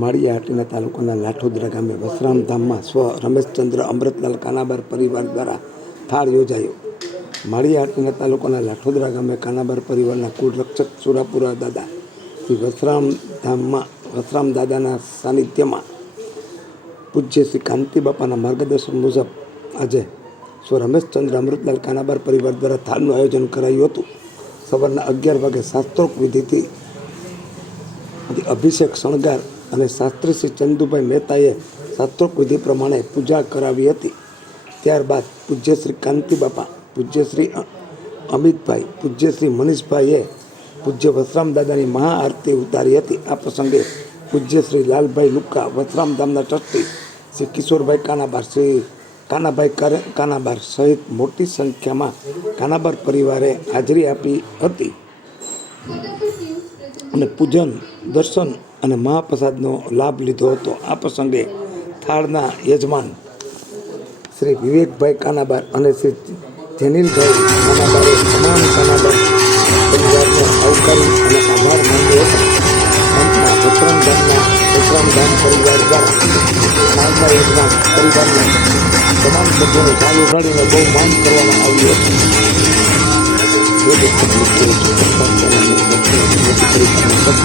માળિયા હાટીના તાલુકાના લાઠોદરા ગામે વસરામધામમાં સ્વ રમેશચંદ્ર અમૃતલાલ કાનાબાર પરિવાર દ્વારા થાળ યોજાયો. માળિયા તાલુકાના લાઠોદરા ગામે કાનાબાર પરિવારના કુળ રક્ષક સુરાપુરા દાદા શ્રી વસરામધામમાં વસરામ દાદાના સાનિધ્યમાં પૂજ્ય શ્રી કાંતિ બાપાના માર્ગદર્શન મુજબ આજે સ્વ રમેશચંદ્ર અમૃતલાલ કાનાબાર પરિવાર દ્વારા થાળનું આયોજન કરાયું હતું. સવારના અગિયાર વાગે શાસ્ત્રોક્ત વિધિથી અભિષેક શણગાર અને શાસ્ત્રી શ્રી ચંદુભાઈ મહેતાએ શાસ્ત્રોક્ત વિધિ પ્રમાણે પૂજા કરાવી હતી. ત્યારબાદ પૂજ્ય શ્રી કાંતિ બાપા પૂજ્ય શ્રી અમિતભાઈ, પૂજ્ય શ્રી મનીષભાઈએ પૂજ્ય વસરામ દાદાની મહાઆરતી ઉતારી હતી. આ પ્રસંગે પૂજ્ય શ્રી લાલભાઈ લુક્કા વસરામ ધામના ટ્રસ્ટી શ્રી કિશોરભાઈ કાનાબાર, શ્રી કાનાભાઈ કાનાબાર સહિત મોટી સંખ્યામાં કાનાબાર પરિવારે હાજરી આપી હતી. અને પૂજન, દર્શન અને મહાપ્રસાદનો લાભ લીધો હતો. આ પ્રસંગે થાળના યજમાન શ્રી વિવેકભાઈ કાનાબાર અને શ્રી જેનિલભાઈ કાનાબારે તમામ કાનાબાર પરિવારને આવકારી અને આભાર માન્યો હતો. અંતમાં વસરામ ધામના વસરામ ધામ પરિવાર દ્વારા થાળના યજમાન પરિવારના તમામ સભ્યોને થાળ ઉઠાડીને બહુ માન કરવામાં આવ્યું હતું.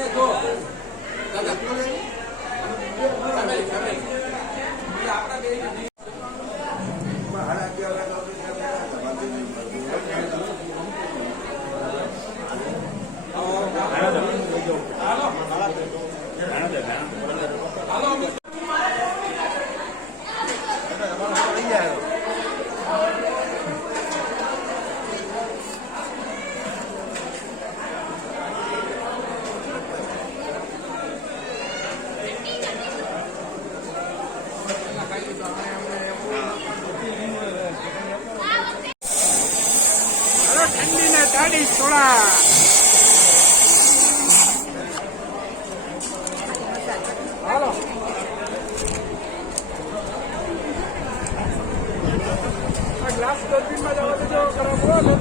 Vereador. ઠંડીને તાળી સોળા હાલો. ગ્લાસ ડોલફિનમાં જવા દેજો કરો